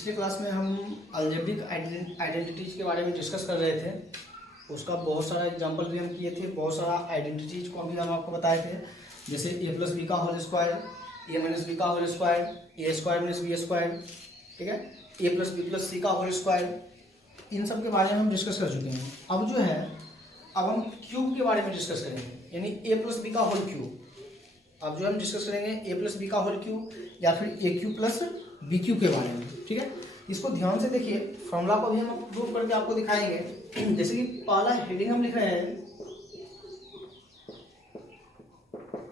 पिछले क्लास में हम अलजेब्रिक आइडेंटिटीज के बारे में डिस्कस कर रहे थे। उसका बहुत सारा एग्जांपल भी हम किए थे, बहुत सारा आइडेंटिटीज को भी हम आपको बताए थे, जैसे ए प्लस बी का होल स्क्वायर, ए माइनस बी का whole square, a square minus B square, ठीक है, ए प्लस बी प्लस सी का होल स्क्वायर। इन सब के बारे में हम डिस्कस कर चुके हैं। अब जो है, अब हम क्यूब के बारे में डिस्कस करेंगे, यानी ए प्लस बी का होल क्यूब। अब जो हम डिस्कस करेंगे ए प्लस बी का होल क्यूब या फिर ए क्यूब प्लस बी क्यूब के बारे में, ठीक है। इसको ध्यान से देखिए, फॉर्मूला को भी हम प्रूव करके आपको दिखाएंगे। जैसे कि पहला हेडिंग हम लिख रहे हैं,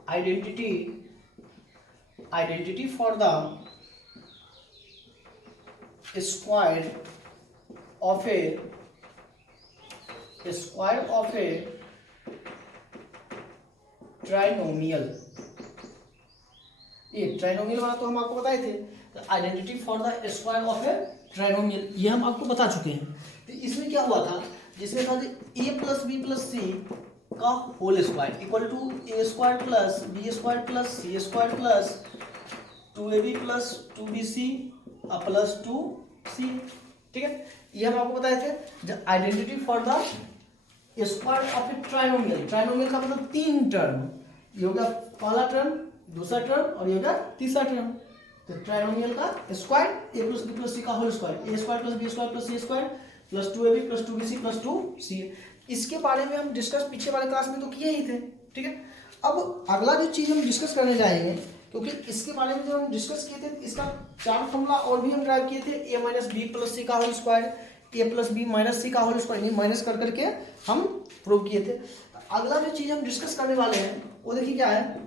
identity for the square of a trinomial. ये ट्राइनोमियल वाला तो हम आपको बताए थे, identity for the square of a trinomial, ये हम आपको बता चुके हैं। तो इसमें क्या हुआ था, जिसमें था ए प्लस बी प्लस सी का whole square equal to A square plus B square plus C square plus 2ab plus 2bc plus 2c, ठीक है। ये हम आपको बताए थे identity for the square of a trinomial. Trinomial का मतलब तीन टर्म, ये हो गया पहला टर्म, दूसरा टर्म और ये हो गया तीसरा टर्म। तो ट्राइनोमियल का square a plus B plus सी का whole square, a square plus B square plus C square plus 2ab plus 2bc plus 2c। इसके बारे में हम डिस्कस पिछले वाले क्लास में तो किए ही थे, ठीक है। अब अगला जो चीज हम डिस्कस करने जाएंगे, क्योंकि इसके बारे में जो हम डिस्कस किए थे, इसका चार फॉर्मूला और भी हम ड्राइव किए थे, ए माइनस बी प्लस सी का whole square, a plus b minus सी का होल स्क्वायर, माइनस कर करके हम प्रूव किए थे। अगला जो चीज हम डिस्कस करने वाले हैं वो देखिए क्या है,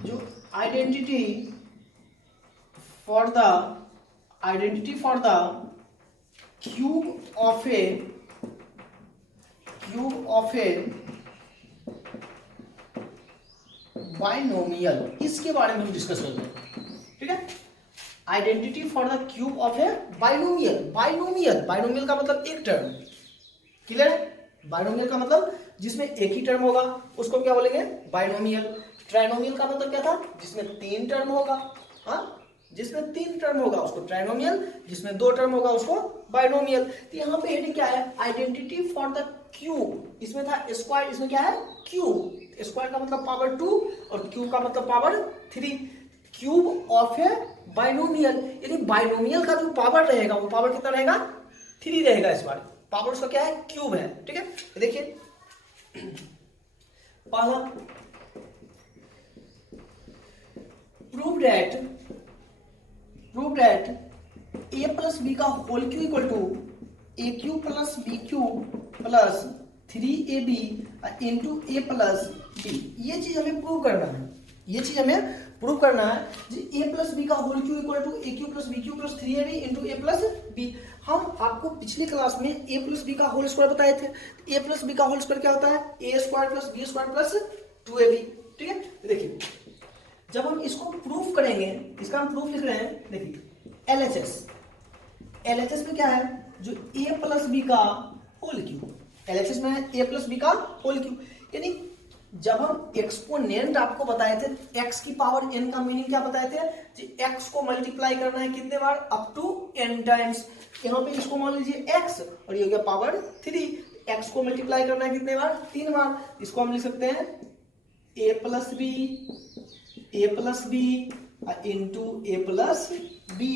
जो identity for the cube of A binomial, इसके बारे में हम डिस्कस कर रहे हैं, ठीक है। Identity for the cube of A binomial का मतलब एक टर्म, क्लियर है। बाइनोमियल का मतलब जिसमें एक ही टर्म होगा उसको क्या बोलेंगे, बाइनोमियल। ट्राइनोमियल का मतलब क्या था, जिसमें तीन टर्म होगा, हाँ, जिसमें तीन टर्म होगा उसको ट्राइनोमियल, जिसमें दो टर्म होगा उसको बाइनोमियल। तो यहाँ पे हेडिंग क्या है, आइडेंटिटी फॉर द क्यूब। इसमें था स्क्वायर, इसमें क्या है क्यूब। स्क्वायर का मतलब पावर 2 और क्यूब का मतलब power 3। Cube of A binomial, यानी बाइनोमियल का जो पावर रहेगा वो पावर कितना रहेगा, 3 रहेगा। इस बार पावर उसका क्या है, क्यूब है, ठीक है। देखिए पहला, prove that a plus B का whole cube equal to A cube plus B cube plus 3ab into A plus b. ये चीज हमें प्रूव करना है, ए प्लस बी का whole cube equal to A cube plus B cube plus 3ab into A plus b. हम आपको पिछली class में ए प्लस बी का होल स्क्वायर बताए थे। ए प्लस बी का होल स्क्वायर क्या होता है, a square plus B square plus 2ab, ठीक है। देखिए जब हम इसको प्रूफ करेंगे, इसका हम प्रूफ लिख रहे हैं, देखिए एलएचएस में क्या है, जो ए प्लस बी का होल क्यूब, एलएचएस में है ए प्लस बी का होल क्यूब। यानी जब हम एक्सपोनेंट आपको बताए थे, x की पावर n का मीनिंग क्या बताए थे, कि x को मल्टीप्लाई करना है कितने बार, अप टू n टाइम्स। यहाँ पे इसको मान लीजिए x और ये हो गया पावर 3, x को मल्टीप्लाई करना है कितने बार, 3 बार। इसको हम लिख सकते हैं a plus B into A plus B,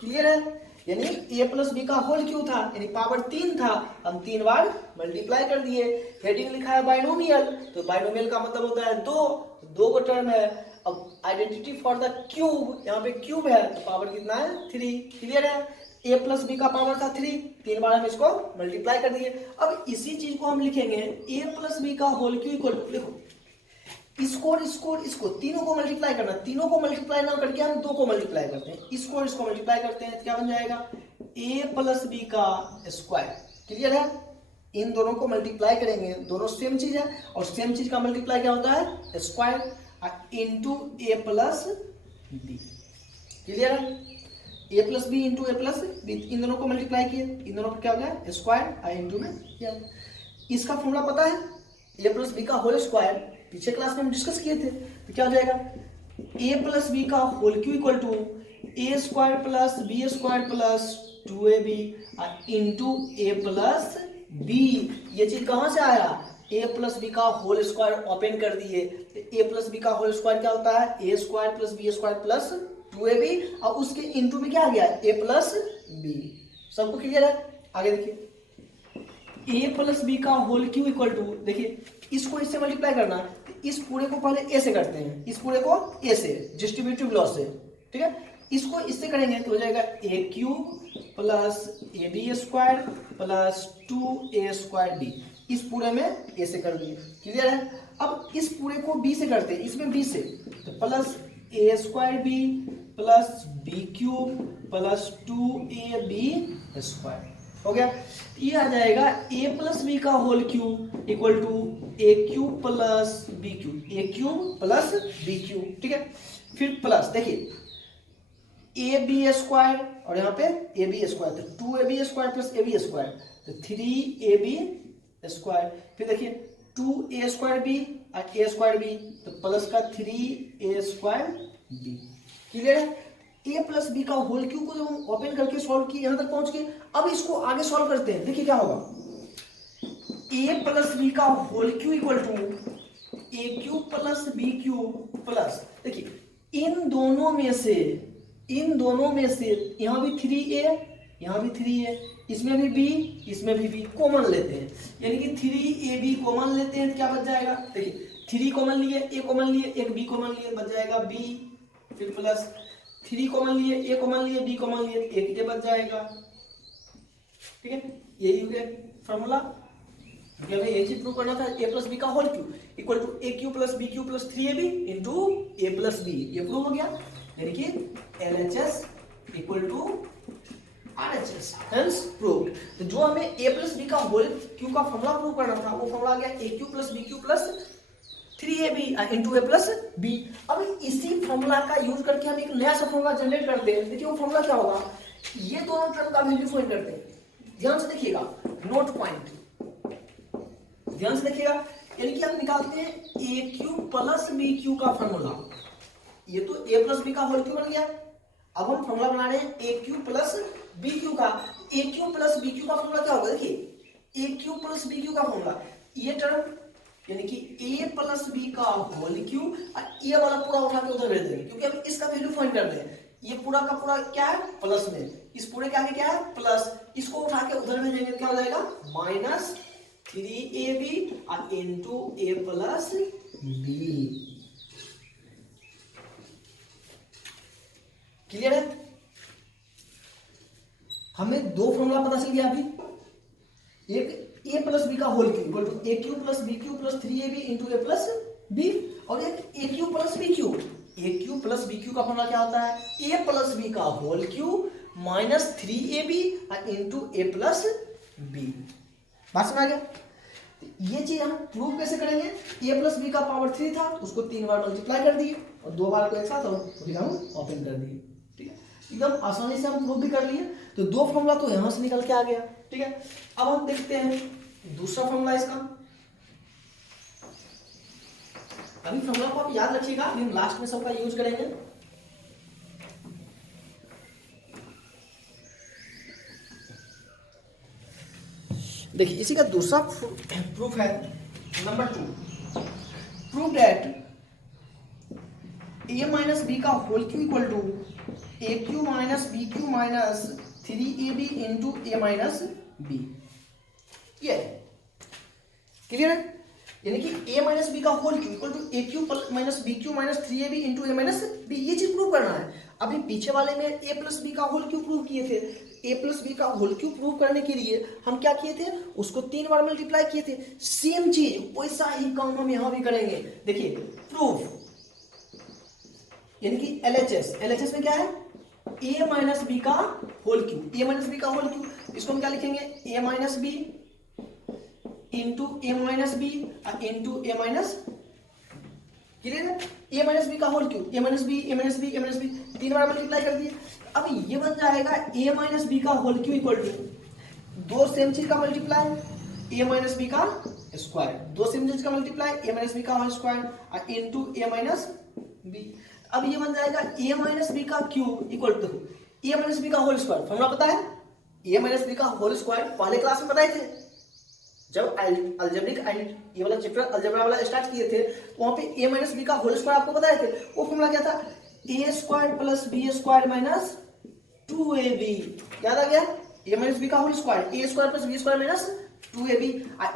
clear है। यानी ए प्लस बी का होल क्यूब था, यानी पावर 3 था, हम 3 बार मल्टीप्लाई कर दिए। हेडिंग लिखा है बाइनोमियल, तो बाइनोमियल का मतलब होता है दो को टर्म है। अब आइडेंटिटी फॉर द क्यूब, यहाँ पे क्यूब है तो पावर कितना है, 3, क्लियर है। ए प्लस बी का पावर था 3, 3 बार हम इसको मल्टीप्लाई कर दिए। अब इसी चीज को हम लिखेंगे ए प्लस बी का होल क्यूब इक्वल टू, देखो इसको तीनों को मल्टीप्लाई करना, तीनों को मल्टीप्लाई ना करके हम दो को मल्टीप्लाई करते हैं, इसको मल्टीप्लाई करते हैं तो क्या बन जाएगा, a प्लस बी का स्क्वायर, क्लियर है। इन दोनों को मल्टीप्लाई करेंगे, दोनों सेम चीज है, और सेम चीज का मल्टीप्लाई क्या होता है, स्क्वायर इंटू ए प्लस बी, क्लियर है। ए प्लस बी इंटू ए प्लस बी, इन दोनों को मल्टीप्लाई किए, इन दोनों को क्या हो गया, स्क्वायर इंटू में किया। इसका फॉर्मूला पता है, ए प्लस बी का होल स्क्वायर पिछले क्लास में हम डिस्कस किए थे। तो क्या हो जाएगा, ए प्लस बी का whole cube equal to A square plus B square plus 2ab into A plus b. ये चीज कहां से आया, ए प्लस बी का होल स्क्वायर ओपन कर दिए। ए प्लस बी का होल स्क्वायर क्या होता है, a square plus B square plus 2ab और उसके इंटू में क्या आ गया, ए प्लस बी। सबको क्लियर है? आगे देखिए, ए प्लस बी का होल क्यू इक्वल टू, देखिए इसको इससे मल्टीप्लाई करना, इस पूरे को पहले ए से करते हैं, इस पूरे को ए से डिस्ट्रीब्यूटिव लॉ से, ठीक है। इसको इससे करेंगे तो हो जाएगा a cube plus A B square plus 2a square b. इस पूरे में ए से कर दिए, क्लियर है। अब इस पूरे को बी से करते हैं, इसमें बी से तो plus a square b plus B cube plus 2ab square हो गया। ये आ जाएगा ए प्लस बी का whole cube equal to A cube plus B cube, a cube plus B cube, ठीक है। फिर प्लस देखिए ए बी स्क्वायर और यहाँ पे ए बी स्क्वायर, तो 2ab square plus A B square तो 3ab स्क्वायर। फिर देखिए 2a स्क्वायर बी और ए स्क्वायर बी तो प्लस का 3a स्क्वायर बी, क्लियर है। ए प्लस बी का होल क्यूब को जब हम ओपन करके सॉल्व किए यहां तक पहुंच गए, अब इसको आगे सॉल्व करते हैं। देखिए क्या होगा, ए प्लस बी का whole cube equal to A cube plus B cube plus, देखिए इन दोनों में से यहां भी 3a यहां भी 3a, इसमें भी b इसमें भी b कॉमन लेते हैं, यानी कि 3ab कॉमन लेते हैं तो क्या बच जाएगा, देखिए 3 कॉमन लिए, a कॉमन लिए, एक b कॉमन लिए, बच जाएगा b। फिर प्लस 3 कॉमन लिए, a कॉमन लिए, b कॉमन लिए, एक ये बच जाएगा, ठीक है। यही हो गया फॉर्मूला। हमें ये चीज प्रूव करना था, a प्लस बी का whole cube equal to A cube plus b cube plus 3ab into A plus b. ये प्रूव हो गया, यानी कि LHS equal to RHS, hence proved. तो जो हमें a प्लस बी का होल क्यू का फॉर्मूला प्रूव करना था वो फॉर्मूला आ गया a cube plus b cube plus 3ab into A plus b. अब इसी फॉर्मूला का यूज करके हम एक नया सा फॉर्मूला जनरेट करते हैं। देखिए वो फॉर्मूला क्या होगा, ये दोनों टर्म का वैल्यू फाइंड करते हैं। ध्यान से देखिएगा, नोट पॉइंट ध्यान से देखिएगा, यानी कि हम निकालते हैं ए क्यू प्लस बी क्यू का फॉर्मूला। ये तो ए प्लस बी का होल क्यू बन गया। अब हम फॉर्मूला बना रहे हैं ए क्यू प्लस बी क्यू का। ए क्यू प्लस बी क्यू का फॉर्मूला क्या होगा, देखिए ए क्यू प्लस बी क्यू का फॉर्मूला, ये टर्म यानी कि ए प्लस बी का होल क्यू और ये वाला पूरा उठा के उधर भेज देंगे, क्योंकि हम इसका वैल्यू फाइंड कर रहे हैं। ये पूरा का पूरा क्या है, प्लस में, इस पूरे के आगे क्या है, प्लस, इसको उठा के उधर भेजेंगे क्या हो जाएगा, माइनस 3ab इंटू ए प्लस बी। क्लियर है? हमें दो फॉर्मूला पता चल गया अभी, एक ए प्लस बी का whole cube equal to A cube plus b cube plus 3ab into A plus b, और एक a cube plus b cube. A cube plus b cube का फॉर्मूला क्या होता है, ए प्लस बी का whole cube minus 3ab into ए plus b. बात समझ आ गया? ये चीज हम प्रूव कैसे करेंगे, ए प्लस बी का पावर 3 था, उसको 3 बार मल्टीप्लाई कर दिए और 2 बार को एक साथ फिर हम ओपन कर दिए, ठीक है। एकदम आसानी से हम प्रूव भी कर लिए। तो दो फॉर्मूला तो यहां से निकल के आ गया, ठीक है। अब हम देखते हैं दूसरा फॉर्मूला इसका। अभी फॉर्मूला को आप याद रखिएगा, हम लास्ट में सबका यूज करेंगे। देखिए इसी का दूसरा प्रूफ है, number 2, prove that a minus B का whole cube equal to A cube minus B cube minus 3ab into A minus b. ये क्लियर है? यानी कि a माइनस बी का whole cube equal to A cube minus B cube minus 3ab into A minus b. ये चीज prove करना है। अभी पीछे वाले में ए प्लस बी का होल क्यू प्रूव किए थे। ए प्लस बी का होल क्यू प्रूव करने के लिए हम क्या किए थे, उसको 3 बार मल्टीप्लाई किए थे। सेम चीज वैसा ही काम हम यहां भी करेंगे। देखिए प्रूफ यानी कि LHS में क्या है, a माइनस बी का whole cube, a minus B का होल क्यू, इसको हम क्या लिखेंगे, a minus B into A minus B into A minus, clear है? a माइनस बी का whole cube, a minus B, a minus B, a minus B, 3 बार multiply कर दिए। अब ये बन जाएगा a माइनस बी का whole cube equal to 2 same चीज का मल्टीप्लाई a माइनस बी का स्क्वायर, 2 सेम चीज का मल्टीप्लाई a माइनस बी का होल स्क्वायर इंटू ए माइनस बी। अब ये बन जाएगा a माइनस बी का क्यूब इक्वल टू, देखो a माइनस बी का होल स्क्वायर फॉर्मूला पता है, a माइनस बी का होल स्क्वायर पहले क्लास में बताए थे जब अलजेब्रिक ये वाला चैप्टर अलजेब्रा वाला स्टार्ट किए थे, तो वहां पे a माइनस बी का होल स्क्वायर आपको बताए थे। वो फॉर्मूला क्या था, a square plus B square minus 2ab, याद आ गया, a माइनस बी का whole square, a square plus B square minus 2ab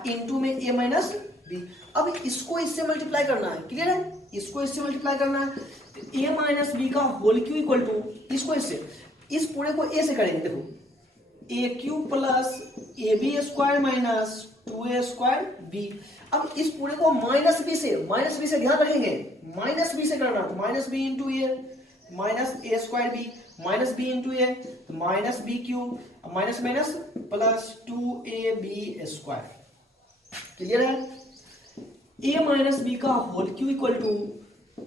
into में a माइनस बी। अब इसको इससे मल्टीप्लाई करना है, क्लियर है, इसको इससे मल्टीप्लाई करना है, तो a माइनस बी का होल क्यू इक्वल टू इसको इससे, इस पूरे को a से करेंगे, देखो a cube plus A B square minus 2a square b. अब इस पूरे को माइनस बी से ध्यान रखेंगे, माइनस बी से करना, तो minus B into A minus a square b, minus B into A minus b cube, minus minus plus 2ab square, clear है। a माइनस बी का whole cube equal to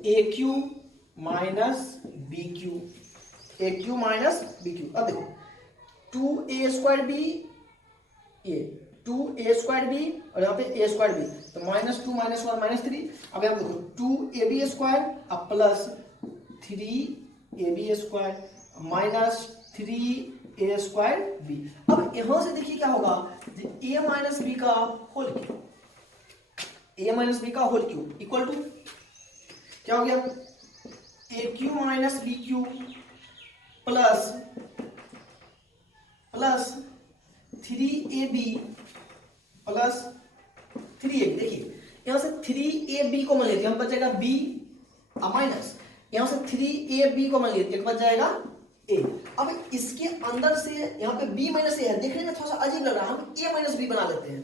A cube minus b cube, a cube minus b cube. अब देखो 2a square b, a 2a square B और यहाँ पे a square B, तो minus 2 minus 1 minus 3। अब यहाँ देखो 2ab स्क्वायर अब plus 3ab square minus 3a square b. अब यहां से देखिए क्या होगा, a माइनस बी का whole cube, a minus B का होल क्यूब इक्वल टू क्या हो गया, a cube minus b cube plus 3ab plus 3ab। देखिए यहां से 3ab को मान लेते हैं, हम बचेगा b माइनस, यहां से 3ab को मान लेते हैं, बच जाएगा a। अब इसके अंदर से यहाँ पे b माइनस a है, देखने में थोड़ा सा अजीब लग रहा है, हम a माइनस b बना लेते हैं,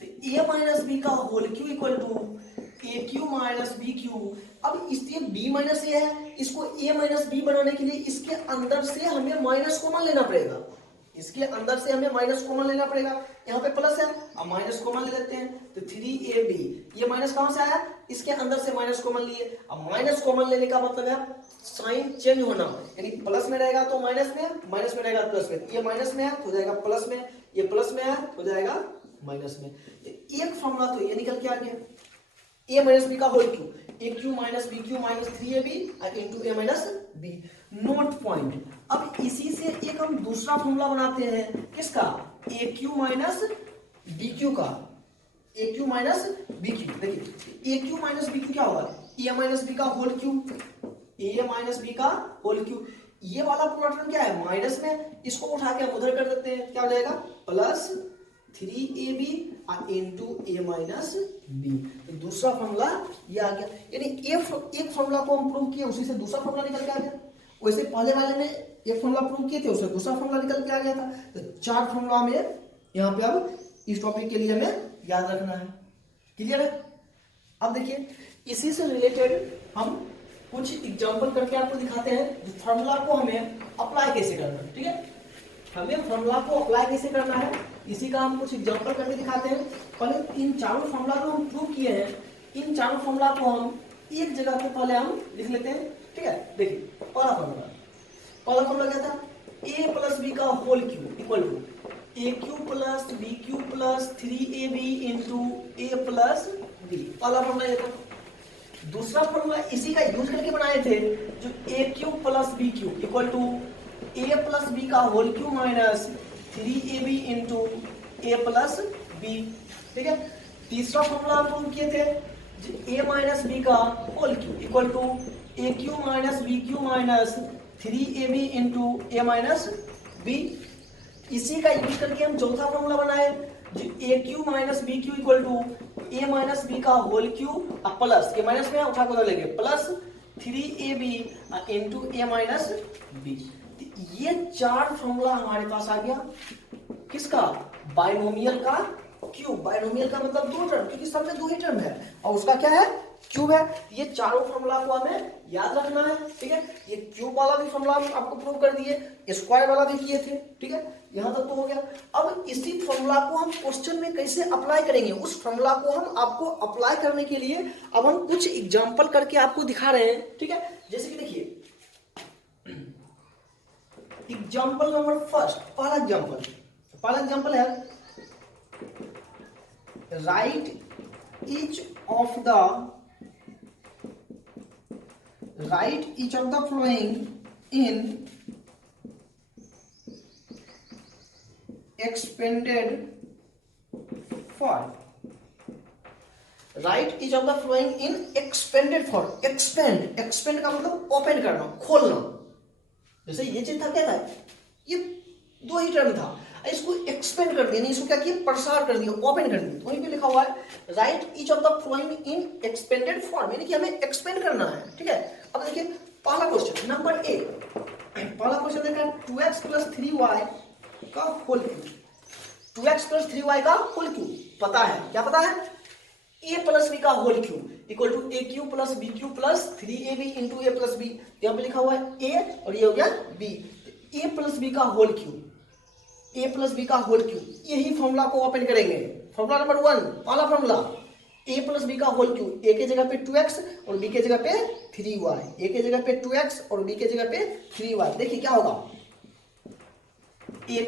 तो a माइनस b का whole cube equal to A cube minus B cube. अब इसलिए b माइनस a है, इसको a माइनस b बनाने के लिए इसके अंदर से हमें माइनस कॉमन लेना पड़ेगा, इसके अंदर से हमें माइनस कॉमन लेना पड़ेगा, यहाँ पे प्लस है, अब माइनस कॉमन ले लेते हैं, तो 3ab, ये माइनस कहां से आया, इसके अंदर से माइनस कॉमन लिए। अब माइनस कॉमन लेने का मतलब है साइन चेंज होना, यानी प्लस में रहेगा तो माइनस में, माइनस में रहेगा प्लस में, ये माइनस में है तो हो जाएगा प्लस में, ये प्लस में है हो जाएगा माइनस में। तो एक फॉर्मूला तो ये निकल के आ गया, a माइनस बी का whole cube, a cube minus B cube minus 3ab into A minus b, note point. अब इसी से एक हम दूसरा फॉर्मूला बनाते हैं, किसका, ए क्यू माइनस बी क्यू का, ए क्यू माइनस बी क्यू। देखिए ए क्यू माइनस बी क्यू क्या होगा, ए माइनस बी का होल क्यू, ए माइनस बी का होल क्यू। ये वाला पूरा टर्म क्या है, माइनस में, इसको उठा के हम उधर कर देते हैं, क्या हो जाएगा, प्लस 3ab इंटू ए माइनस बी। तो दूसरा फॉर्मूला ये आ गया, यानी एक फॉर्मूला को हम प्रूव किए, उसी से दूसरा फॉर्मूला निकल के आ गया। वैसे पहले वाले में एक फॉर्मूला प्रूव किए थे, उससे दूसरा फॉर्मूला निकल के आ गया था। तो 4 फॉर्मूला में यहाँ पे अब इस टॉपिक के लिए हमें याद रखना है, क्लियर है। अब देखिए इसी से रिलेटेड हम कुछ एग्जाम्पल करके आपको दिखाते हैं, फॉर्मूला को हमें अप्लाई कैसे करना है, ठीक है, हमें फॉर्मूला को अप्लाई कैसे करना है, इसी का हम कुछ एग्जांपल करके दिखाते हैं। पहले इन चारों फॉर्मूला को हम प्रूव किए हैं, इन चारों फॉर्मूला को हम एक जगह पे पहले हम लिख लेते हैं, ठीक है। देखिए पहला फॉर्मूला क्या था, a प्लस बी का whole cube equal to A cube plus b cube plus 3ab into A plus b, पहला फॉर्मूला ये था। दूसरा फॉर्मूला इसी का यूज करके बनाए थे, जो a cube plus B cube equal to a plus B का whole cube minus 3ab into ए प्लस बी, ठीक है। तीसरा फॉर्मूला हम प्रूव किए थे, a माइनस बी का whole cube equal to A cube minus B cube minus 3ab into A minus b. इसी का यूज करके हम चौथा फॉर्मूला बनाए, जो a cube minus B cube equal to a minus B का होल क्यूब प्लस, ये माइनस में उठा कर लेंगे, प्लस 3ab इंटू ए माइनस बी। ये 4 फॉर्मूला हमारे पास आ गया, किसका, बाइनोमियल का क्यूब। बाइनोमियल का मतलब 2 टर्म, क्योंकि सब में 2 ही टर्म है और उसका क्या है, क्यूब है। ये चारों फॉर्मूला को हमें याद रखना है, ठीक है। ये क्यूब वाला भी फॉर्मूला हम आपको प्रूव कर दिए, स्क्वायर वाला भी किए थे, ठीक है, यहां तक तो हो गया। अब इसी फॉर्मूला को हम क्वेश्चन में कैसे अप्लाई करेंगे, उस फॉर्मूला को हम आपको अप्लाई करने के लिए अब हम कुछ एग्जाम्पल करके आपको दिखा रहे हैं, ठीक है। जैसे कि देखिए एग्जाम्पल नंबर फर्स्ट, पहला एग्जाम्पल है, write write each of the following in expanded form. Write each of the following in expanded form. Expand का मतलब ओपन करना, खोलना। जैसे ये चीज था, क्या था, ये दो ही टर्म था, इसको एक्सपेंड कर दिया, इसको क्या किया, प्रसार कर दिया, ओपन कर दिया। वहीं पे लिखा हुआ है write each of the following in expanded form, यानी कि हमें एक्सपेंड करना है। ठीक है, अब देखिए पहला क्वेश्चन नंबर ए, पहला क्वेश्चन देखा 2x + 3y का होल क्यूब। 2x + 3y का होल क्यूब पता है, क्या पता है, a + b का whole cube equal to a³ + b³ + 3ab × a + b। यहाँ पे लिखा हुआ है a और ये हो गया b, a + b का होल क्यूब, a + b का होल क्यूब। यही फॉर्मूला को ओपन करेंगे। फॉर्मूला नंबर 1, पहला फॉर्मूला a + b का होल क्यूब, a के जगह पे 2x और b के जगह पे 3y, a के जगह पे 2x और b के जगह पे 3y। देखिए क्या होगा, a³ +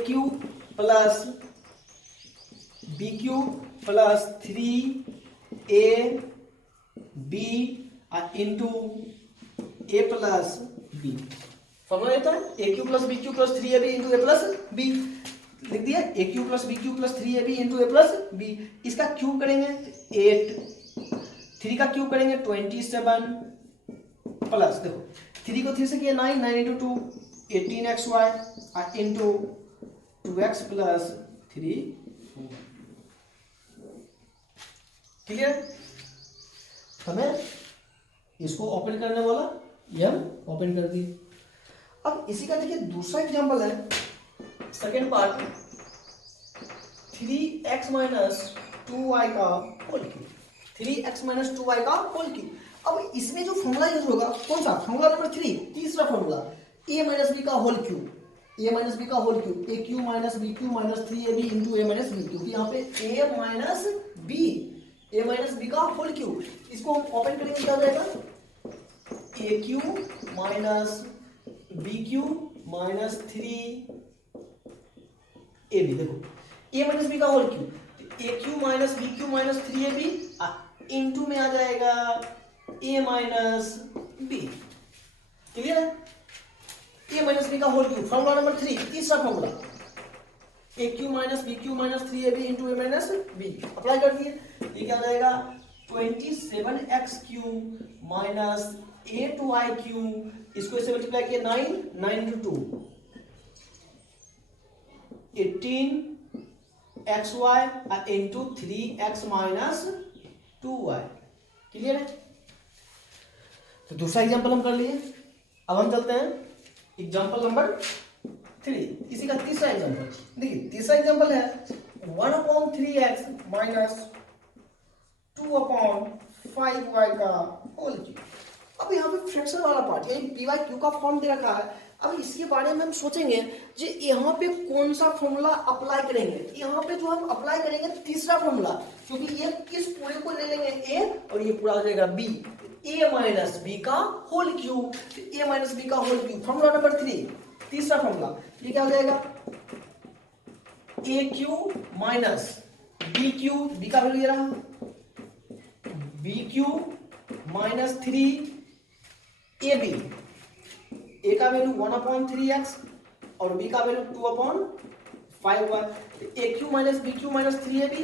b³ + 3ab into a + b। Formula रहता है a³ + b³ + 3ab × a + b। लिख दिया a³ + b³ + 3ab × a + b। इसका क्यूब करेंगे 8, 3 का क्यूब करेंगे 27 प्लस, देखो 3 को 3 से किया 9, 9 × 2 18xy इंटू 2x + 3। क्लियर, हमें इसको ओपन करने वाला ये हम ओपन कर दिए। अब इसी का देखिए दूसरा एग्जांपल है, सेकेंड पार्ट 3x - 2y का होल क्यूब। 3x - 2y का होल क्यूब। अब इसमें जो फॉर्मूला यूज होगा कौन सा, फॉर्मूला नंबर 3, तीसरा फॉर्मूला a - b का होल क्यूब, a - b का whole cube, a³ - b³ - 3ab × a - b, क्योंकि यहाँ पे a - b का होल क्यूब। इसको हम ओपन करेंगे, क्या हो जाएगा, a³ - b³ - 3ab। देखो a - b का whole cube, a³ - b³ - 3ab into में आ जाएगा a - b। क्लियर है, a - b का होल क्यूब, फॉर्मूला नंबर 3, तीसरा formula a³ - b³ - 3ab × a - b। Apply कर दिए, ये क्या हो जाएगा 27x³ - 8y³, इसको इसे मल्टीप्लाई किया 9, 9 × 2 18xy into 3x - 2y। Clear है, तो दूसरा एग्जांपल हम कर लिए। अब हम चलते हैं एग्जांपल नंबर 3, इसी का तीसरा एग्जांपल। देखिए तीसरा एग्जांपल है 1/3x - 2/5y का होल क्यूब। अब यहाँ पे फ्रैक्शन वाला पार्ट, यानी py/q का फॉर्म दे रखा है। अब इसके बारे में हम सोचेंगे कि यहाँ पे कौन सा फॉर्मूला अप्लाई करेंगे। यहाँ पे जो हम अप्लाई करेंगे तीसरा फॉर्मूला, क्योंकि ये इस पूरे को ले लेंगे a और ये पूरा हो जाएगा b, a - b का होल क्यूब, a - b का होल क्यूब, फॉर्मूला नंबर 3, तीसरा फॉर्मूला। ये क्या हो जाएगा, a³ - b³, b का वैल्यू ये रहा, b³ - 3ab, a का वैल्यू 1/3x और b का value 2/5y। a³ - b³ - 3ab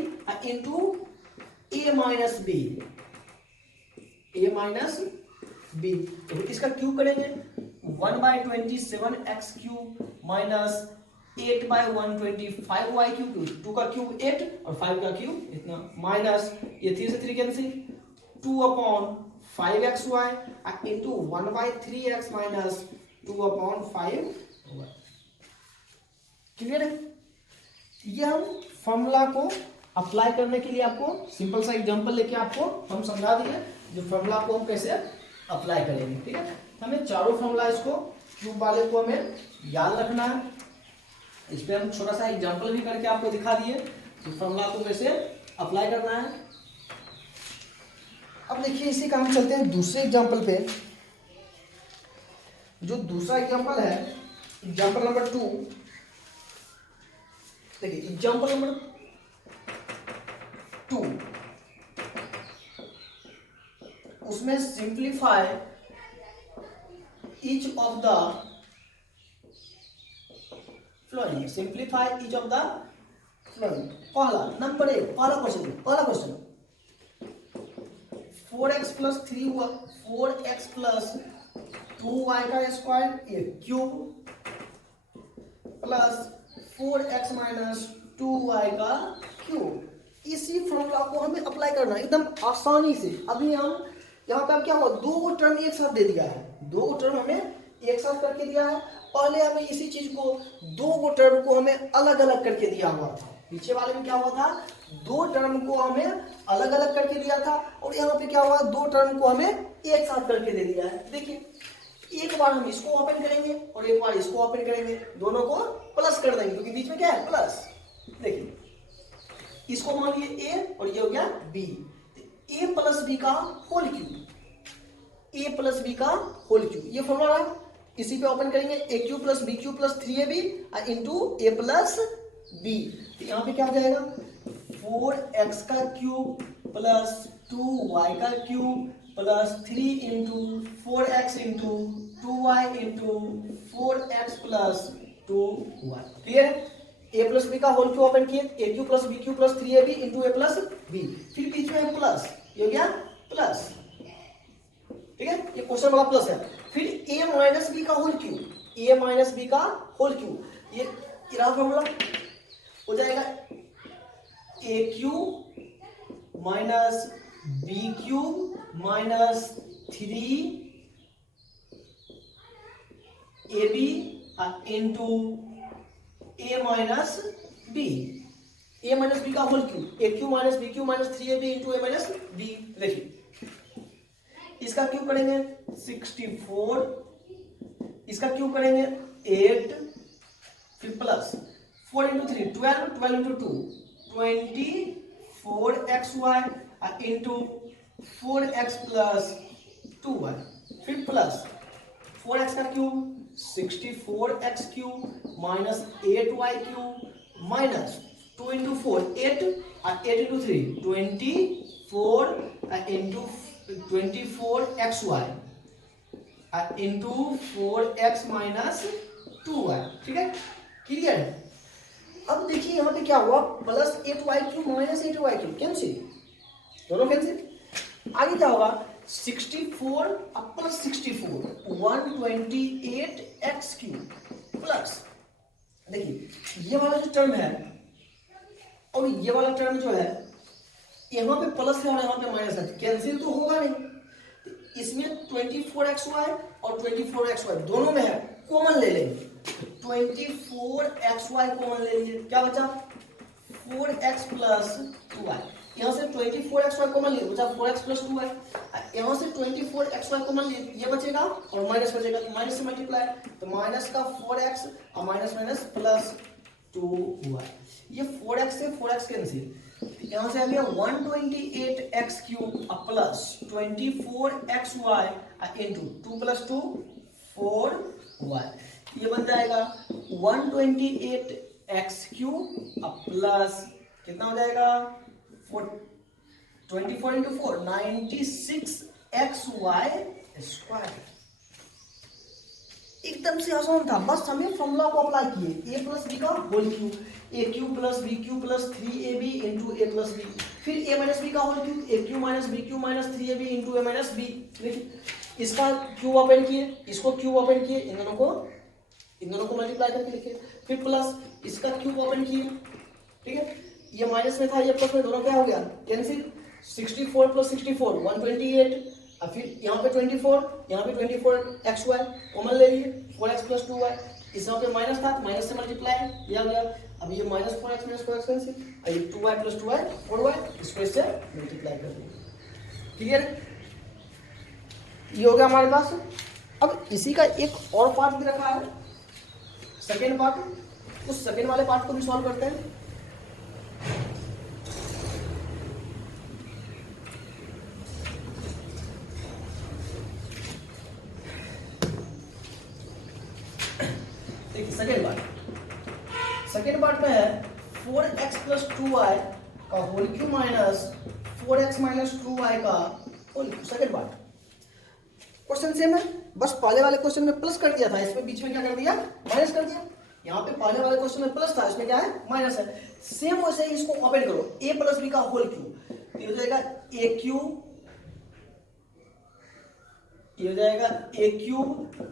into a - b। तो इसका क्यूब करेंगे 1/27x³ माइनस 8/125y³, 2 का क्यूब 8 और 5 का क्यूब इतना, माइनस ये 3 से 3 cancel, 2/5xy into 1/3x minus 2/5y। Clear है, ये हम फॉर्मूला को अप्लाई करने के लिए आपको सिंपल सा एग्जांपल लेके आपको हम समझा दिए जो फॉर्मूला को हम कैसे अप्लाई करेंगे। ठीक है, हमें चारों फॉर्मूला इसको क्यूब वाले को हमें याद रखना है। इस पे हम छोटा सा एग्जांपल भी करके आपको दिखा दिए कि फॉर्मूला को कैसे अप्लाई करना है। अब देखिए इसी का हम चलते हैं दूसरे एग्जांपल पे। जो दूसरा एग्जांपल है एग्जांपल नंबर 2, देखिए एग्जांपल नंबर 2, उसमें simplify each of the flowing, simplify each of the flowing। पहला नंबर 1, पहला क्वेश्चन 4x प्लस 2y का स्क्वायर ये cube plus 4x minus 2y का क्यूब। इसी फॉर्मूला को हमें अप्लाई करना है एकदम आसानी से। अभी हम यहाँ पर क्या हुआ, 2 टर्म एक साथ दे दिया है, 2 टर्म हमें एक साथ करके दिया है। पहले हमें इसी चीज को 2 टर्म को हमें अलग अलग करके दिया हुआ था। पीछे वाले में क्या हुआ था, 2 टर्म को हमें अलग अलग करके दिया था, और यहाँ पे क्या हुआ, 2 टर्म को हमें एक साथ करके दे दिया है। देखिए एक बार हम इसको ओपन करेंगे और एक बार इसको ओपन करेंगे, दोनों को प्लस कर देंगे क्योंकि बीच में क्या है, प्लस। देखिए इसको मान लिए a और ये हो गया b, a प्लस बी का whole cube, a plus B का होल क्यूब, ये फॉर्मूला है। इसी पे ओपन करेंगे a cube plus b cube plus 3ab into a plus b। तो यहाँ पे क्या हो जाएगा, 4x का क्यूब प्लस 2y का cube plus 3 into 4x into 2y into 4x plus 2y। Clear है। a प्लस बी का होल क्यूब ओपन किए, a cube plus b cube plus 3ab into a plus b, फिर बीच में plus, ये हो गया plus. ठीक है, ये क्वेश्चन वाला प्लस है। फिर a माइनस बी का whole cube, a minus B का होल क्यूब, ये रहा फॉर्मूला, हो जाएगा a cube minus b cube minus 3ab into a minus B, a minus B का whole cube, a cube minus b cube minus 3ab into a minus b। देखिए इसका cube करेंगे 64, इसका cube करेंगे 8, फिर plus 4 into 3 12, 12 into 2 24xy into 4x plus 2y, फिर plus 4x का cube 64x cube minus 8y cube minus 2 into 4 8 into 3 24 into 24xy into 4x minus 2y। ठीक है, क्लियर है। अब देखिए यहाँ पे क्या हुआ, plus 8y cube minus 8y cube cancel, दोनों कैंसिल। आगे क्या होगा, 64 प्लस 64 128x क्यूब प्लस, देखिए ये वाला जो टर्म है और ये वाला टर्म जो है, यहाँ पे प्लस है और यहाँ पे माइनस है, कैंसिल तो होगा नहीं। इसमें 24xy और 24xy दोनों में है, कॉमन ले लेंगे, 24xy कॉमन ले लीजिए, क्या बचा 4x प्लस 2y। यहाँ से 24xy कॉमन लिए, बचा 4x प्लस 2y। यहाँ से 24xy कॉमन लिए, ये बचेगा और माइनस बचेगा, तो माइनस से मल्टीप्लाई, तो माइनस का 4x और माइनस माइनस प्लस 2y। ये 4x से 4x कैंसिल, यहाँ से आ गया 128x cube plus 24xy into 2 plus 2 4y। ये बन जाएगा 128x क्यूब प्लस कितना हो जाएगा 24 इंटू 4 96xy स्क्वायर। एकदम से आसान था, बस हमें फॉर्मूला को अप्लाई किए, a प्लस बी का whole cube, a cube plus b cube plus 3ab into a plus b, फिर a माइनस बी का whole cube, a cube minus b cube minus 3ab into a minus b. देखिए इसका cube open किए, इसको cube open किए, इन दोनों को multiply करके लिखे, फिर प्लस इसका क्यूब ओपन किए। ठीक है, ये माइनस में था, ये प्लस में, दोनों क्या हो गया कैंसिल, 64 प्लस 64 128, और फिर यहाँ पे 24, यहाँ पे 24xy कॉमन ले लिए, 4x प्लस 2y, इस यहाँ पे माइनस था, माइनस से मल्टीप्लाई, ये आ गया। अब ये minus 4x minus 4x cancel, और ये 2y प्लस 2y 4y, इसको इससे मल्टीप्लाई कर देंगे। क्लियर है, ये हो गया हमारे पास। अब इसी का एक और पार्ट भी रखा है, सेकेंड पार्ट, उस सेकेंड वाले पार्ट को भी सॉल्व करते हैं। सेकेंड पार्ट में है 4x प्लस 2y का whole cube minus 4x minus 2y का whole cube. Second part question same है, बस पहले वाले क्वेश्चन में प्लस कर दिया था, इसमें बीच में क्या कर दिया, माइनस कर दिया। यहाँ पे पहले वाले क्वेश्चन में प्लस था, इसमें क्या है, माइनस है। सेम वैसे ही इसको ओपन करो, ए प्लस बी का होल क्यूब, ये हो जाएगा ए क्यूब, ये हो जाएगा a cube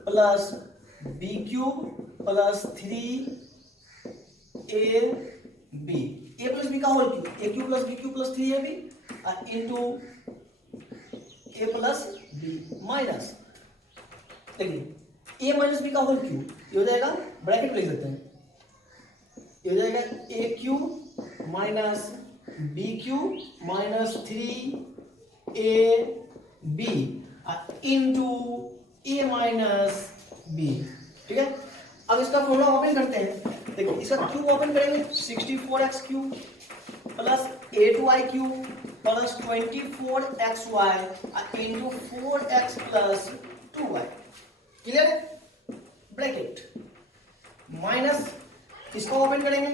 plus B cube plus 3 a b, a plus B का whole cube, a cube plus B cube plus 3 a b into A plus b minus, देखिए a minus B का whole cube, ये हो जाएगा, bracket लिख देते हैं, ये हो जाएगा a cube minus b cube minus 3 a b into A minus b, ठीक है। अब इसका फॉर्मूला ओपन करते हैं, देखो इसका क्यूब ओपन करेंगे, 64x cube plus 8y cube plus 24xy into 4x plus 2y, clear है, ब्रैकेट माइनस इसको ओपन करेंगे,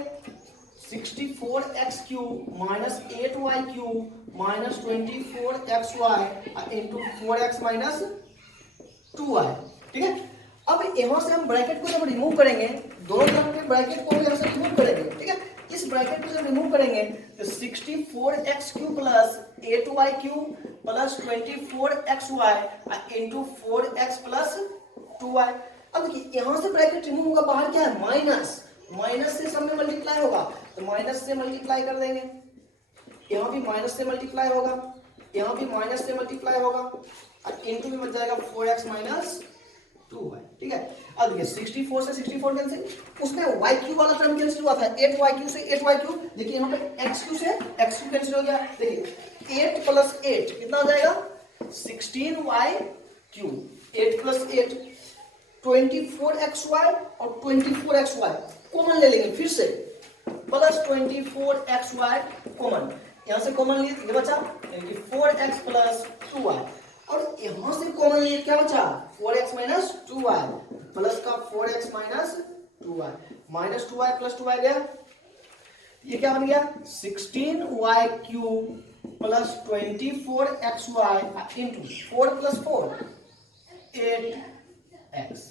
64x cube minus 8y cube minus 24xy into 4x minus 2y, ठीक है। अब यहां से हम ब्रैकेट को जब रिमूव करेंगे, दोनों तरफ के ब्रैकेट को यहां से रिमूव करेंगे, ठीक है। इस ब्रैकेट को जब रिमूव करेंगे तो 64x cube plus 8y cube plus 24xy into 4x plus 2y। अब देखिए यहां से ब्रैकेट रिमूव होगा, बाहर क्या है, माइनस, माइनस से सब में मल्टीप्लाई होगा, तो माइनस से मल्टीप्लाई कर देंगे, यहां भी माइनस से मल्टीप्लाई होगा, यहां भी माइनस से मल्टीप्लाई होगा और इंटू में बच जाएगा 4x माइनस 2y, ठीक है। अब देखिए 64 से 64 कैंसिल, उसमें y क्यूब वाला टर्म कैंसिल हुआ था, 8y क्यूब से 8y क्यूब, देखिए यहाँ पे x क्यूब से x क्यूब कैंसिल हो गया, देखिए 8 प्लस 8 कितना हो जाएगा, 16y क्यूब, 8 प्लस 8 24xy और 24xy कॉमन ले लेंगे फिर से, प्लस 24xy कॉमन, यहां से कॉमन लिए ये बचा, यानी कि 4x प्लस 2y, और यहां से कॉमन लिए क्या बचा, 4x माइनस 2y, प्लस का 4x minus 2y, minus 2y plus 2y गया, ये क्या बन गया, 16y cube plus 24xy into 4 plus 4 8x।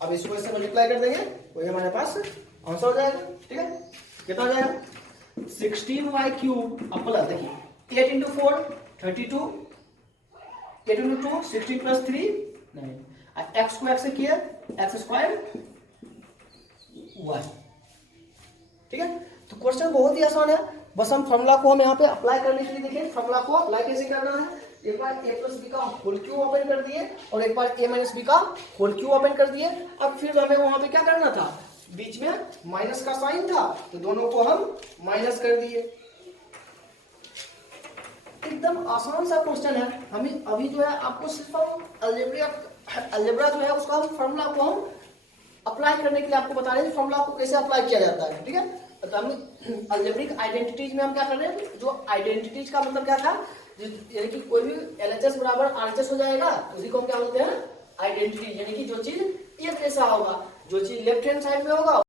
अब इसको इससे मल्टीप्लाई कर देंगे, वही हमारे पास आंसर हो जाएगा, ठीक है। कितना हो जाएगा, 16y क्यूब अब प्लस देखिए 8 इंटू 4 32, 8 इंटू 2 16 प्लस 3 9, x को x से किया x स्क्वायर y, ठीक है। तो क्वेश्चन बहुत ही आसान है, बस हम फॉर्मूला को हम यहाँ पे अप्लाई करने के लिए देखें, फॉर्मूला को अप्लाई कैसे करना है, एक बार a प्लस बी का होल क्यूब ओपन कर दिए और एक बार a माइनस बी का होल क्यूब ओपन कर दिए। अब फिर हमें वहां पे क्या करना था, बीच में माइनस का साइन था, तो दोनों को हम माइनस कर दिए। एकदम आसान सा क्वेश्चन है, हमें अभी जो है आपको सिर्फ हम अलजेब्रा जो है उसका हम फॉर्मूला को हम अप्लाई करने के लिए आपको बता रहे हैं, फॉर्मूला को कैसे अप्लाई किया जाता है, ठीक है। तो हम अलजेब्रिक आइडेंटिटीज में हम क्या कर रहे हैं, जो आइडेंटिटीज का मतलब क्या था, यानी कि कोई भी LHS बराबर RHS हो जाएगा, उसी को हम क्या बोलते हैं, आइडेंटिटी, यानी कि जो चीज एक जैसा होगा, जो चीज लेफ्ट हैंड साइड में होगा